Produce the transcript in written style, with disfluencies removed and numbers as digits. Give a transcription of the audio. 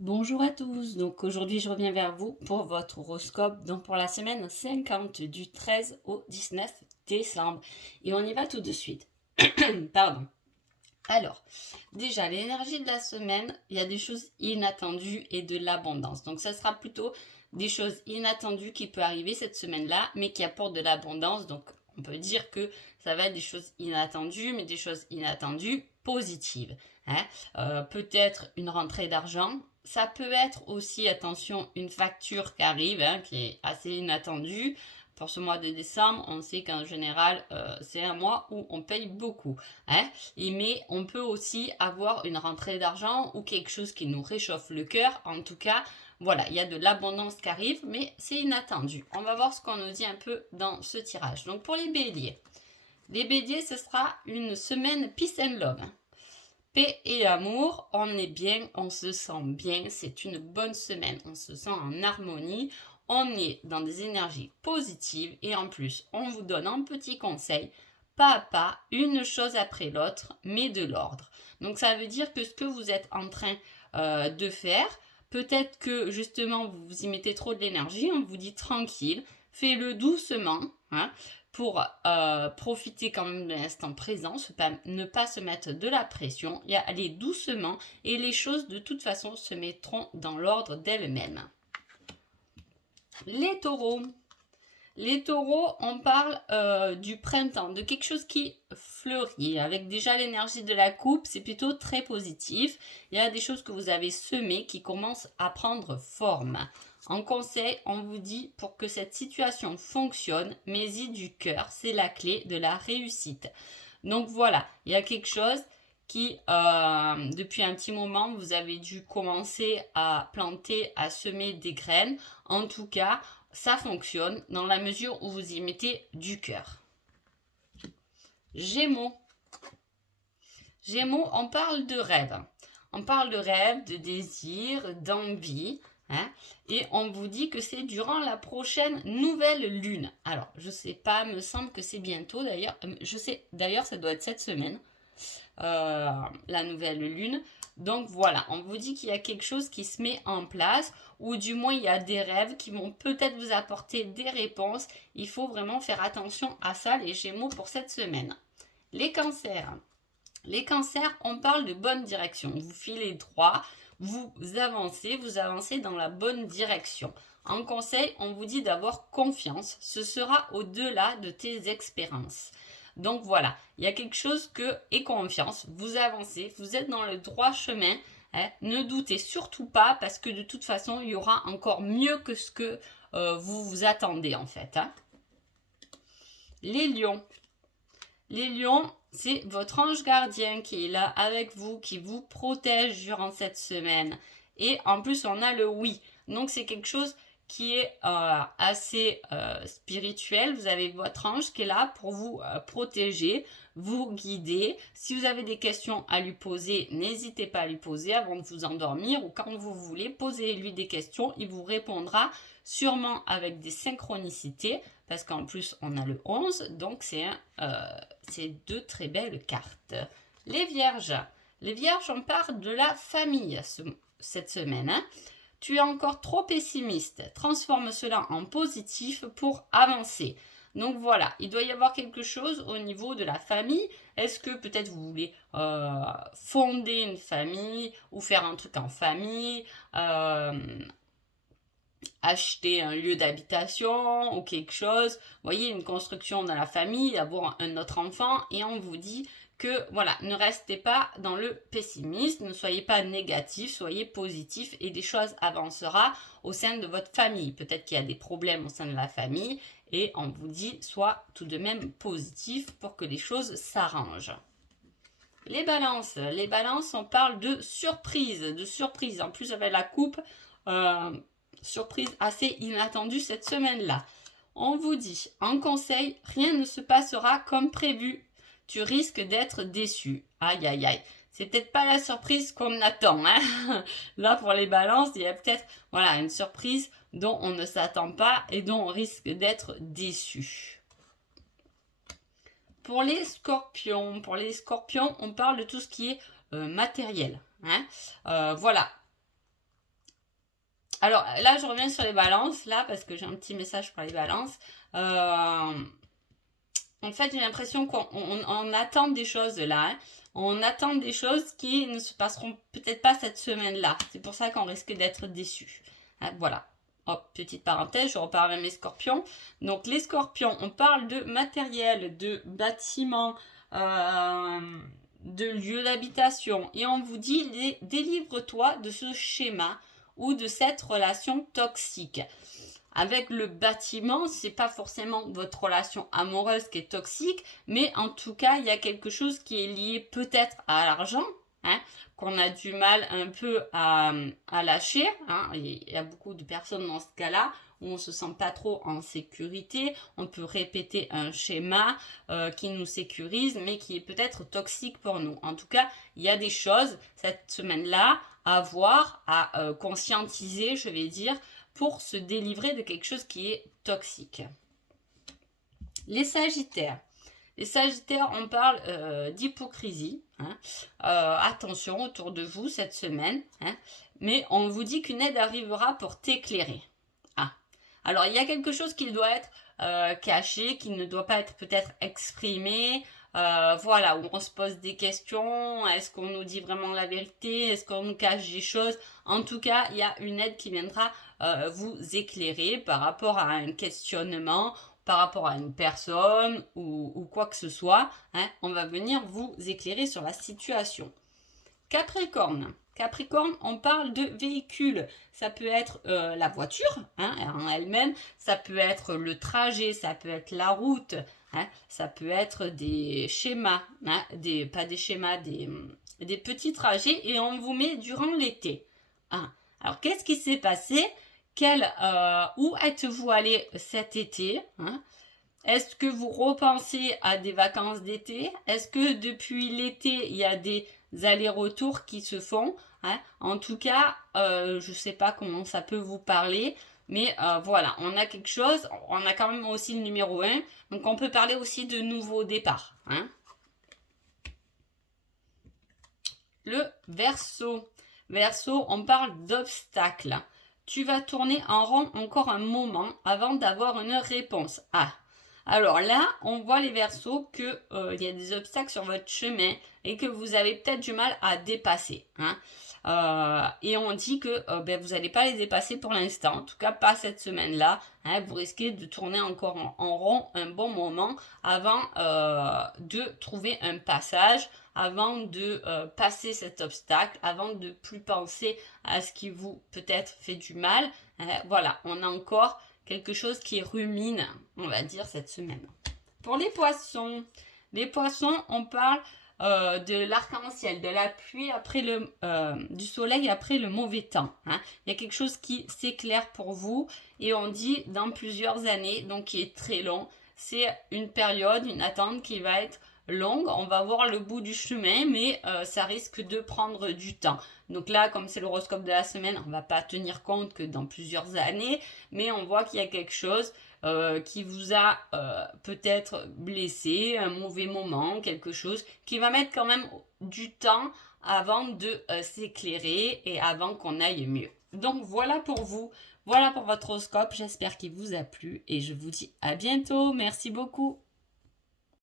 Bonjour à tous, donc aujourd'hui je reviens vers vous pour votre horoscope, donc pour la semaine 50 du 13 au 19 décembre. Et on y va tout de suite. Pardon. Alors, déjà, l'énergie de la semaine, il y a des choses inattendues et de l'abondance. Donc ça sera plutôt des choses inattendues qui peuvent arriver cette semaine-là, mais qui apportent de l'abondance. Donc on peut dire que ça va être des choses inattendues, mais des choses inattendues positives. Hein. Peut-être une rentrée d'argent. Ça peut être aussi, attention, une facture qui arrive, hein, qui est assez inattendue. Pour ce mois de décembre, on sait qu'en général, c'est un mois où on paye beaucoup. Hein. Mais on peut aussi avoir une rentrée d'argent ou quelque chose qui nous réchauffe le cœur. En tout cas, voilà, il y a de l'abondance qui arrive, mais c'est inattendu. On va voir ce qu'on nous dit un peu dans ce tirage. Donc pour les béliers. Les béliers, ce sera une semaine peace and love. Paix et amour, on est bien, on se sent bien, c'est une bonne semaine, on se sent en harmonie, on est dans des énergies positives et en plus, on vous donne un petit conseil, pas à pas, une chose après l'autre, mais de l'ordre. Donc ça veut dire que ce que vous êtes en train de faire, peut-être que justement vous y mettez trop de l'énergie, on vous dit tranquille, fais-le doucement, hein, pour profiter quand même de l'instant présent, ne pas se mettre de la pression, y aller doucement et les choses de toute façon se mettront dans l'ordre d'elles-mêmes. Les taureaux. Les taureaux, on parle du printemps, de quelque chose qui fleurit. Avec déjà l'énergie de la coupe, c'est plutôt très positif. Il y a des choses que vous avez semées qui commencent à prendre forme. En conseil, on vous dit pour que cette situation fonctionne, mets-y du cœur, c'est la clé de la réussite. Donc voilà, il y a quelque chose qui, depuis un petit moment, vous avez dû commencer à planter, à semer des graines. En tout cas, ça fonctionne dans la mesure où vous y mettez du cœur. Gémeaux. Gémeaux, on parle de rêve. On parle de rêve, de désir, d'envie. Hein, et on vous dit que c'est durant la prochaine nouvelle lune. Alors, je sais pas, me semble que c'est bientôt d'ailleurs. Je sais, d'ailleurs, ça doit être cette semaine, la nouvelle lune. Donc voilà, on vous dit qu'il y a quelque chose qui se met en place, ou du moins il y a des rêves qui vont peut-être vous apporter des réponses. Il faut vraiment faire attention à ça, les Gémeaux, pour cette semaine. Les cancers. Les cancers, on parle de bonne direction. Vous filez droit, vous avancez dans la bonne direction. En conseil, on vous dit d'avoir confiance. Ce sera au-delà de tes expériences. Donc voilà, il y a quelque chose que, et confiance, vous avancez, vous êtes dans le droit chemin. Hein, ne doutez surtout pas parce que de toute façon, il y aura encore mieux que ce que vous vous attendez en fait. Hein. Les lions. Les lions, c'est votre ange gardien qui est là avec vous, qui vous protège durant cette semaine. Et en plus, on a le oui. Donc, c'est quelque chose qui est assez spirituel. Vous avez votre ange qui est là pour vous protéger, vous guider. Si vous avez des questions à lui poser, n'hésitez pas à lui poser avant de vous endormir ou quand vous voulez, posez-lui des questions. Il vous répondra sûrement avec des synchronicités parce qu'en plus on a le 11, donc c'est deux très belles cartes. Les vierges. Les vierges, on parle de la famille cette semaine. Hein. Tu es encore trop pessimiste. Transforme cela en positif pour avancer. Donc voilà, il doit y avoir quelque chose au niveau de la famille. Est-ce que peut-être vous voulez fonder une famille ou faire un truc en famille, acheter un lieu d'habitation ou quelque chose, vous voyez, une construction dans la famille, avoir un autre enfant, et on vous dit que voilà, ne restez pas dans le pessimisme, ne soyez pas négatif, soyez positif et des choses avanceront au sein de votre famille. Peut-être qu'il y a des problèmes au sein de la famille et on vous dit soit tout de même positif pour que les choses s'arrangent. Les balances, on parle de surprise. En plus avec la coupe, surprise assez inattendue cette semaine-là. On vous dit, en conseil, rien ne se passera comme prévu. Tu risques d'être déçu. Aïe, aïe, aïe. C'est peut-être pas la surprise qu'on attend. Hein. Là, pour les balances, il y a peut-être voilà, une surprise dont on ne s'attend pas et dont on risque d'être déçu. Pour les scorpions, on parle de tout ce qui est matériel. Hein. Voilà, Alors là, je reviens sur les balances, là, parce que j'ai un petit message pour les balances. En fait, j'ai l'impression qu'on attend des choses là. Hein. On attend des choses qui ne se passeront peut-être pas cette semaine-là. C'est pour ça qu'on risque d'être déçus. Hein, voilà. Hop, petite parenthèse, je repars avec mes scorpions. Donc les scorpions, on parle de matériel, de bâtiments, de lieux d'habitation. Et on vous dit, délivre-toi de ce schéma ou de cette relation toxique. Avec le bâtiment, c'est pas forcément votre relation amoureuse qui est toxique, mais en tout cas, il y a quelque chose qui est lié peut-être à l'argent, hein, qu'on a du mal un peu à lâcher. Hein. Il y a beaucoup de personnes dans ce cas-là où on se sent pas trop en sécurité. On peut répéter un schéma qui nous sécurise, mais qui est peut-être toxique pour nous. En tout cas, il y a des choses cette semaine-là à voir, à conscientiser, je vais dire, pour se délivrer de quelque chose qui est toxique. Les Sagittaires. Les Sagittaires, on parle d'hypocrisie. Hein. Attention autour de vous cette semaine. Hein. Mais on vous dit qu'une aide arrivera pour t'éclairer. Ah. Alors, il y a quelque chose qui doit être caché, qui ne doit pas être peut-être exprimé. Voilà, où on se pose des questions. Est-ce qu'on nous dit vraiment la vérité? Est-ce qu'on nous cache des choses? En tout cas, il y a une aide qui viendra vous éclairer par rapport à un questionnement, par rapport à une personne ou quoi que ce soit. Hein, on va venir vous éclairer sur la situation. Capricorne. Capricorne, on parle de véhicules. Ça peut être la voiture hein, en elle-même, ça peut être le trajet, ça peut être la route, hein, ça peut être des schémas, hein, pas des schémas, des petits trajets et on vous met durant l'été. Hein. Alors, qu'est-ce qui s'est passé? Où êtes-vous allé cet été? Hein? Est-ce que vous repensez à des vacances d'été? Est-ce que depuis l'été, il y a des allers-retours qui se font? Hein? En tout cas, je ne sais pas comment ça peut vous parler, mais voilà, on a quelque chose. On a quand même aussi le numéro 1, donc on peut parler aussi de nouveaux départs. Hein? Le Verseau. Verseau, on parle d'obstacles. Tu vas tourner en rond encore un moment avant d'avoir une réponse. Ah, alors là, on voit les Verseaux qu'il y a des obstacles sur votre chemin et que vous avez peut-être du mal à dépasser. Hein. Et on dit que vous n'allez pas les dépasser pour l'instant, en tout cas pas cette semaine-là. Hein, vous risquez de tourner encore en rond un bon moment avant de trouver un passage, avant de passer cet obstacle, avant de plus penser à ce qui vous peut-être fait du mal. Hein, voilà, on a encore quelque chose qui rumine, on va dire, cette semaine. Pour les poissons, on parle de l'arc-en-ciel, de la pluie après du soleil après le mauvais temps. Hein. Il y a quelque chose qui s'éclaire pour vous et on dit dans plusieurs années, donc qui est très long. C'est une période, une attente qui va être longue. On va voir le bout du chemin, mais ça risque de prendre du temps. Donc là, comme c'est l'horoscope de la semaine, on ne va pas tenir compte que dans plusieurs années, mais on voit qu'il y a quelque chose qui vous a peut-être blessé, un mauvais moment, quelque chose qui va mettre quand même du temps avant de s'éclairer et avant qu'on aille mieux. Donc voilà pour vous, voilà pour votre horoscope, j'espère qu'il vous a plu et je vous dis à bientôt, merci beaucoup.